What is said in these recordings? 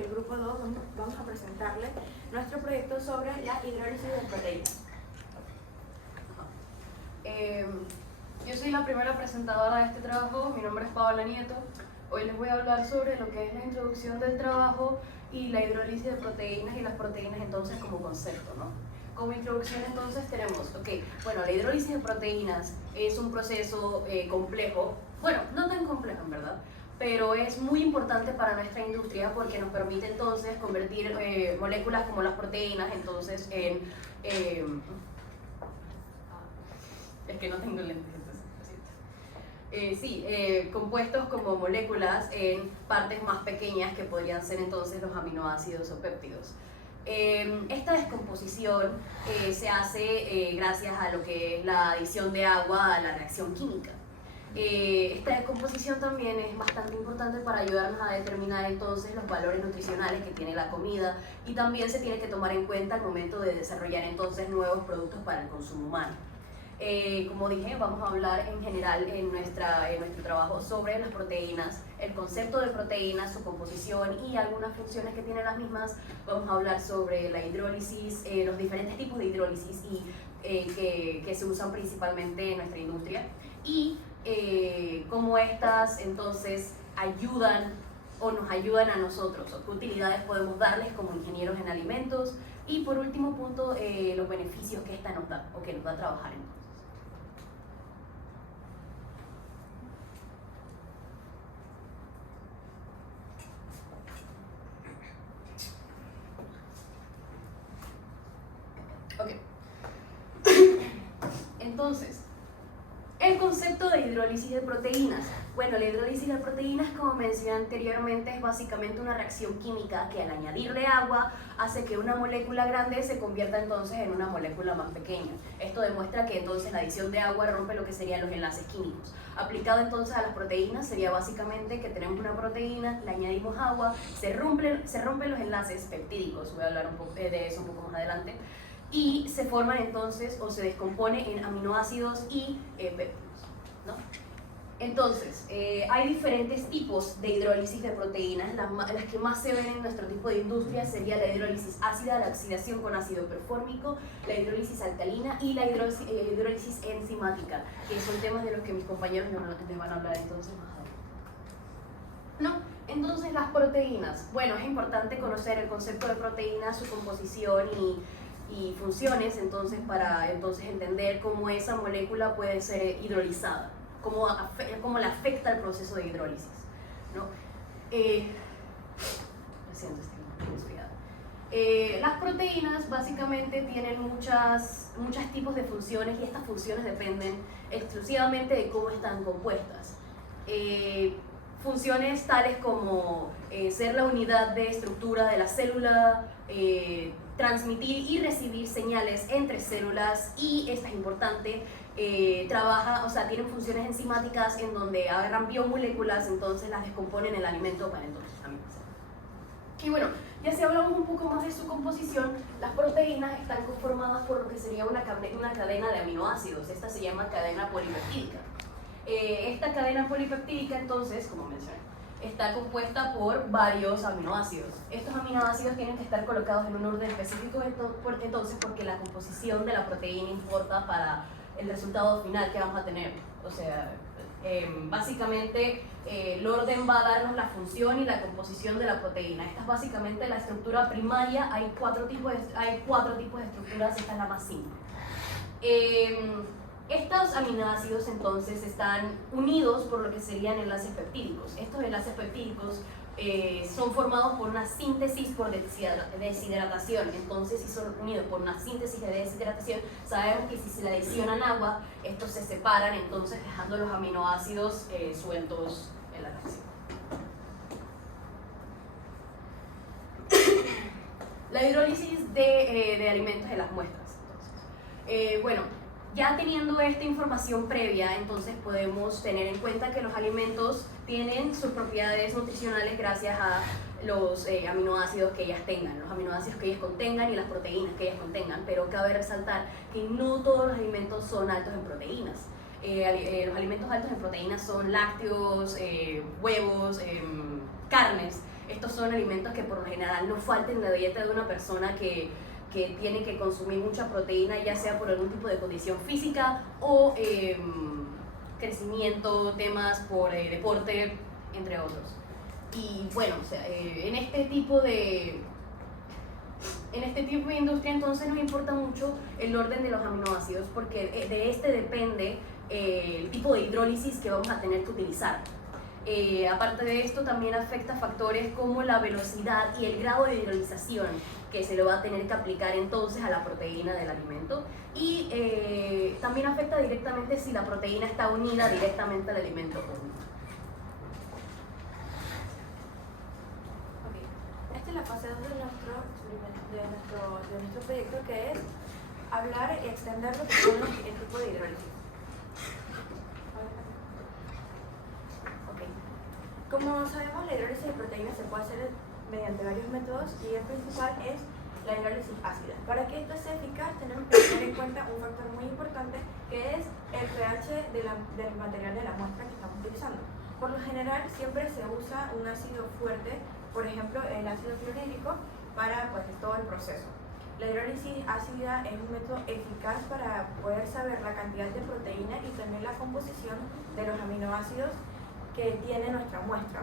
el grupo 2 vamos a presentarles nuestro proyecto sobre la hidrólisis de proteínas. Yo soy la primera presentadora de este trabajo, mi nombre es Paola Nieto. Hoy les voy a hablar sobre lo que es la introducción del trabajo y la hidrólisis de proteínas y las proteínas entonces como concepto, ¿no? Como introducción entonces tenemos, bueno, la hidrólisis de proteínas es un proceso complejo, bueno, no tan complejo en verdad, pero es muy importante para nuestra industria porque nos permite entonces convertir moléculas como las proteínas entonces en... es que no tengo lentes, compuestos como moléculas en partes más pequeñas que podrían ser entonces los aminoácidos o péptidos. Esta descomposición se hace gracias a lo que es la adición de agua a la reacción química. Esta descomposición también es bastante importante para ayudarnos a determinar entonces los valores nutricionales que tiene la comida y también se tiene que tomar en cuenta al momento de desarrollar entonces nuevos productos para el consumo humano. Como dije, vamos a hablar en general en nuestro trabajo sobre las proteínas, el concepto de proteínas, su composición y algunas funciones que tienen las mismas. Vamos a hablar sobre la hidrólisis, los diferentes tipos de hidrólisis que se usan principalmente en nuestra industria y cómo estas entonces ayudan o nos ayudan a nosotros, o qué utilidades podemos darles como ingenieros en alimentos y por último punto, los beneficios que esta nos da o que nos da trabajar entonces. Entonces, el concepto de hidrólisis de proteínas. Bueno, la hidrólisis de proteínas, como mencioné anteriormente, es básicamente una reacción química que al añadirle agua hace que una molécula grande se convierta entonces en una molécula más pequeña. Esto demuestra que entonces la adición de agua rompe lo que serían los enlaces químicos. Aplicado entonces a las proteínas sería básicamente que tenemos una proteína, le añadimos agua, se rompen los enlaces peptídicos, voy a hablar un poco de eso un poco más adelante, y se forman entonces o se descompone en aminoácidos y péptidos, ¿no? Entonces, hay diferentes tipos de hidrólisis de proteínas. Las que más se ven en nuestro tipo de industria sería la hidrólisis ácida, la oxidación con ácido perfórmico, la hidrólisis alcalina y la hidrólisis enzimática, que son temas de los que mis compañeros les van a hablar entonces más adelante. ¿No? Entonces, las proteínas. Bueno, es importante conocer el concepto de proteína, su composición y funciones, entonces, para entender cómo esa molécula puede ser hidrolizada. Cómo le afecta el proceso de hidrólisis, ¿no? Lo siento, estoy resfriada. Las proteínas básicamente tienen muchos tipos de funciones y estas funciones dependen exclusivamente de cómo están compuestas. Funciones tales como ser la unidad de estructura de la célula, transmitir y recibir señales entre células y, esta es importante, tienen funciones enzimáticas en donde agarran biomoléculas, entonces las descomponen en el alimento para entonces aminizar. Y bueno, ya si hablamos un poco más de su composición, las proteínas están conformadas por lo que sería una cadena de aminoácidos. Esta se llama cadena polipeptídica. Esta cadena polipeptídica, entonces, como mencioné, está compuesta por varios aminoácidos. Estos aminoácidos tienen que estar colocados en un orden específico, entonces, porque la composición de la proteína importa para el resultado final que vamos a tener. O sea, básicamente el orden va a darnos la función y la composición de la proteína. Esta es básicamente la estructura primaria. Hay cuatro tipos de estructuras, esta es la más simple. Estos aminoácidos entonces están unidos por lo que serían enlaces peptídicos. Estos enlaces peptídicos son formados por una síntesis por deshidratación. Entonces, si son unidos por una síntesis de deshidratación, sabemos que si se le adicionan agua, estos se separan, entonces dejando los aminoácidos sueltos en la reacción. La hidrólisis de alimentos en las muestras. Entonces, ya teniendo esta información previa, entonces podemos tener en cuenta que los alimentos tienen sus propiedades nutricionales gracias a los aminoácidos que ellas tengan, los aminoácidos que ellas contengan y las proteínas que ellas contengan, pero cabe resaltar que no todos los alimentos son altos en proteínas. Los alimentos altos en proteínas son lácteos, huevos, carnes. estos son alimentos que por lo general no faltan en la dieta de una persona que tiene que consumir mucha proteína, ya sea por algún tipo de condición física o crecimiento, temas por deporte, entre otros. Y bueno, o sea, en este tipo de industria entonces nos importa mucho el orden de los aminoácidos, porque de este depende el tipo de hidrólisis que vamos a tener que utilizar. Aparte de esto, también afecta factores como la velocidad y el grado de hidrolización que se le va a tener que aplicar entonces a la proteína del alimento, y también afecta directamente si la proteína está unida directamente al alimento o no. Esta es la fase 2 de nuestro proyecto, que es hablar y extender lo que son el tipo de hidrólisis. Como sabemos, la hidrólisis de proteínas se puede hacer mediante varios métodos, y el principal es la hidrólisis ácida. Para que esto sea eficaz, tenemos que tener en cuenta un factor muy importante, que es el pH del material de la muestra que estamos utilizando. Por lo general, siempre se usa un ácido fuerte, por ejemplo, el ácido clorhídrico, para pues, todo el proceso. La hidrólisis ácida es un método eficaz para poder saber la cantidad de proteína y también la composición de los aminoácidos que tiene nuestra muestra.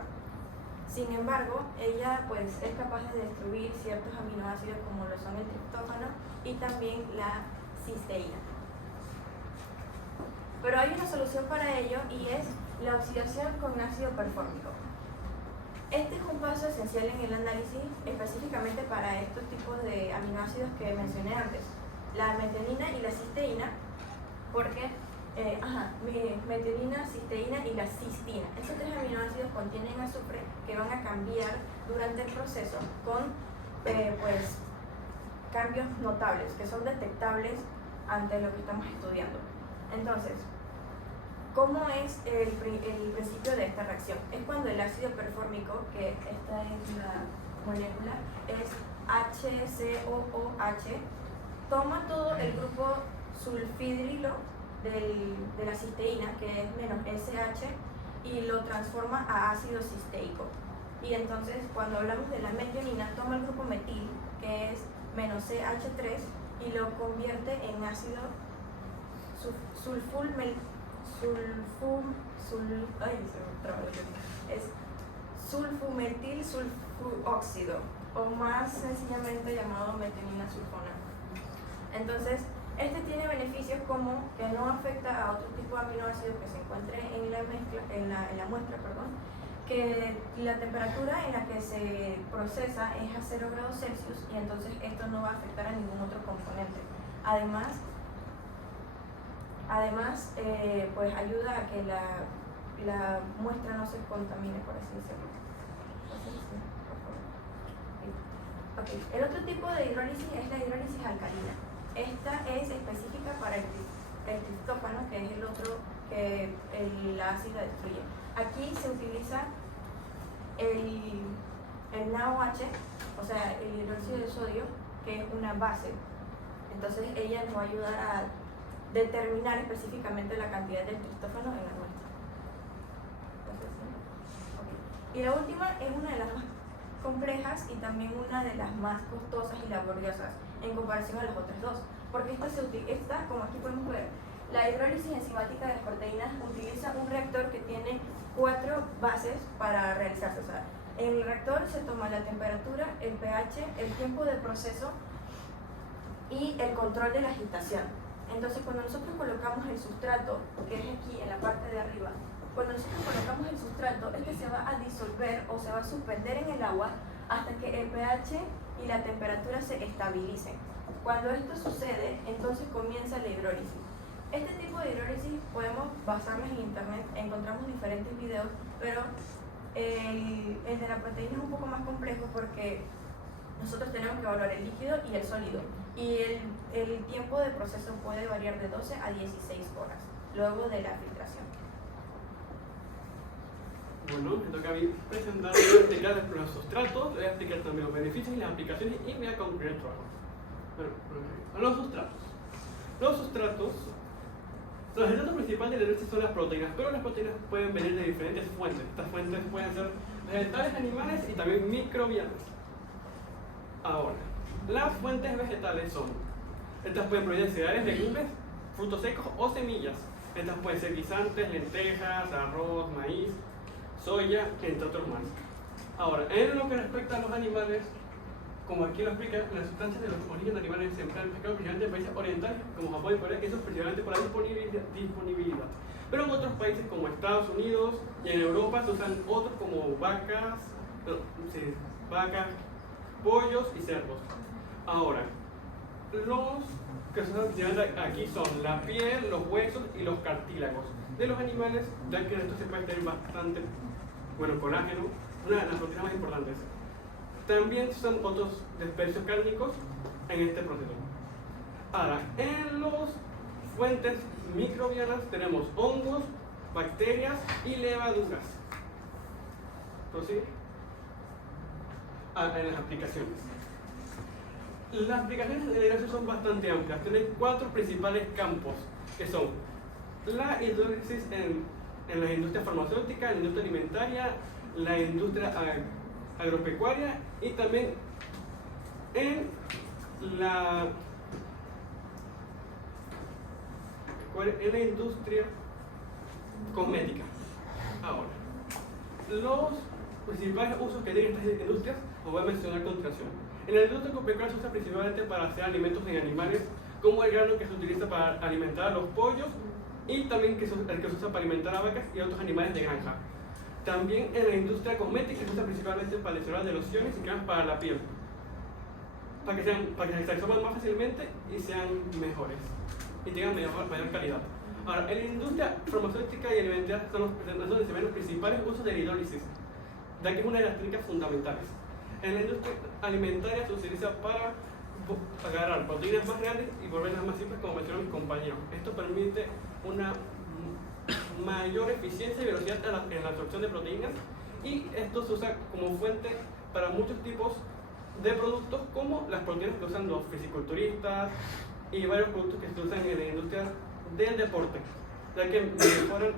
Sin embargo, ella pues, es capaz de destruir ciertos aminoácidos como lo son el triptófano y también la cisteína. Pero hay una solución para ello, y es la oxidación con ácido perfórmico. Este es un paso esencial en el análisis, específicamente para estos tipos de aminoácidos que mencioné antes, la metionina y la cisteína, porque metionina, cisteína y la cistina. Esos tres aminoácidos contienen azufre que van a cambiar durante el proceso con pues, cambios notables que son detectables ante lo que estamos estudiando. Entonces, ¿cómo es el principio de esta reacción? Es cuando el ácido perfórmico, que esta es la molécula, es HCOOH, toma todo el grupo sulfhidrilo de la cisteína, que es menos SH, y lo transforma a ácido cisteico. Y entonces, cuando hablamos de la metionina, toma el grupo metil, que es menos CH3, y lo convierte en ácido sulfumetil sulfuóxido, o más sencillamente llamado metionina sulfona. Entonces, este tiene beneficios como que no afecta a otro tipo de aminoácidos que se encuentre en la muestra, que la temperatura en la que se procesa es a 0 grados Celsius, y entonces esto no va a afectar a ningún otro componente. Además pues ayuda a que la muestra no se contamine, por así decirlo. Okay. El otro tipo de hidrólisis es la hidrólisis alcalina. Esta es específica para el triptófano, que es el otro que el ácido destruye. Aquí se utiliza el NaOH, o sea, el hidróxido de sodio, que es una base. Entonces ella nos va a ayudar a determinar específicamente la cantidad del triptófano en la muestra. Entonces, okay. Y la última es una de las más complejas y también una de las más costosas y laboriosas en comparación a las otras dos, porque esta, como aquí podemos ver, la hidrólisis enzimática de las proteínas utiliza un reactor que tiene 4 bases para realizarse. O sea, en el reactor se toma la temperatura, el pH, el tiempo de proceso y el control de la agitación. Entonces, cuando nosotros colocamos el sustrato, que es aquí en la parte de arriba, cuando nosotros colocamos el sustrato, este se va a disolver o se va a suspender en el agua hasta que el pH y la temperatura se estabilicen. Cuando esto sucede, entonces comienza la hidrólisis. Este tipo de hidrólisis podemos basarnos en internet, encontramos diferentes videos, pero el de la proteína es un poco más complejo porque nosotros tenemos que evaluar el líquido y el sólido, y el tiempo de proceso puede variar de 12 a 16 horas luego de la filtración. Bueno, me toca a mí presentar, voy a explicar los sustratos, voy a explicar también los beneficios y las aplicaciones, y voy a concluir el trabajo. Bueno, los sustratos. Los sustratos principales de la hidrólisis son las proteínas, pero las proteínas pueden venir de diferentes fuentes. Estas fuentes pueden ser vegetales, animales y también microbianas. Ahora, las fuentes vegetales son, estas pueden provenir de cereales, legumbres, frutos secos o semillas. Estas pueden ser guisantes, lentejas, arroz, maíz, soya, entre otros más. Ahora, en lo que respecta a los animales, como aquí lo explica, las sustancias de los orígenes animales se emplean en pescado principalmente en países orientales como Japón y Corea, que eso es principalmente por la disponibilidad. Pero en otros países como Estados Unidos y en Europa se usan otros como vacas, pollos y cerdos. Ahora, los que se usan aquí son la piel, los huesos y los cartílagos de los animales, ya que en esto se puede tener bastante, colágeno, una de las proteínas más importantes. También se usan otros desperdicios cárnicos en este proceso. Ahora, en las fuentes microbianas tenemos hongos, bacterias y levaduras. ¿Prosigue? En las aplicaciones. Las aplicaciones de hidrólisis son bastante amplias. Tienen 4 principales campos, que son la hidrólisis en la industria farmacéutica, la industria alimentaria, la industria agropecuaria y también en la industria cosmética. Ahora, los principales usos que tienen estas industrias los voy a mencionar a continuación. En la industria agropecuaria se usa principalmente para hacer alimentos en animales, como el grano que se utiliza para alimentar a los pollos y también el que se usa para alimentar a vacas y otros animales de granja. También en la industria cosmética se usa principalmente para elaborar de lociones y cremas para la piel, para que se absorban más fácilmente y sean mejores y tengan mayor calidad. Ahora, en la industria farmacéutica y alimentaria son los principales usos de la hidrólisis, ya que es una de las técnicas fundamentales. En la industria alimentaria se utiliza para agarrar proteínas más grandes y volverlas más simples, como mencionaron mis compañeros. Esto permite una mayor eficiencia y velocidad en la absorción de proteínas, y esto se usa como fuente para muchos tipos de productos, como las proteínas que usan los fisiculturistas y varios productos que se usan en la industria del deporte, ya que mejoran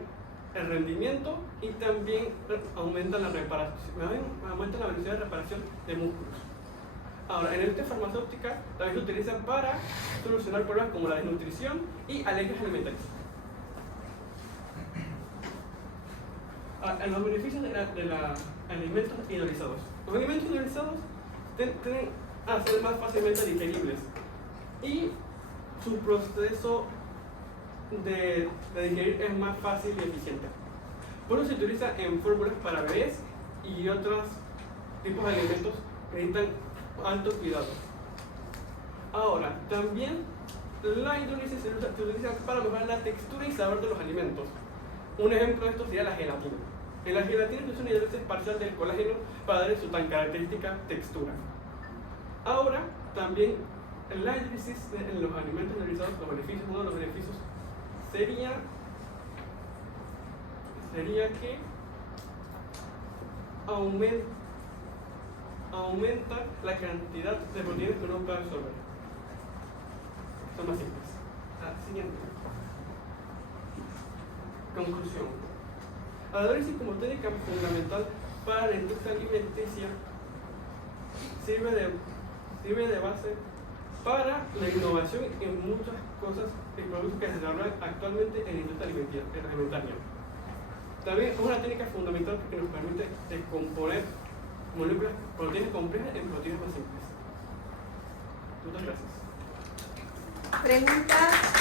el rendimiento y también aumentan la velocidad de reparación de músculos. Ahora, en la industria farmacéutica también se utiliza para solucionar problemas como la desnutrición y alergias alimentarias. Los beneficios de alimentos hidrolizados. Los alimentos hidrolizados tienden a ser más fácilmente digeribles y su proceso de digerir es más fácil y eficiente. Por eso se utiliza en fórmulas para bebés y otros tipos de alimentos que necesitan alto cuidado. Ahora, también la hidrólisis se utiliza para mejorar la textura y sabor de los alimentos. Un ejemplo de esto sería la gelatina. En la gelatina se usa una hidrólisis parcial del colágeno para darle su tan característica textura. Ahora, también la hidrólisis en los alimentos hidrolizados, uno de los beneficios sería que aumenta la cantidad de proteínas que uno puede absorber. Son más simples. Siguiente. Conclusión. La hidrólisis como técnica fundamental para la industria alimenticia sirve de base para la innovación en muchas cosas y productos que se desarrollan actualmente en la industria alimentaria. También es una técnica fundamental que nos permite descomponer moléculas proteínas complejas en proteínas más simples. Muchas gracias. Preguntas.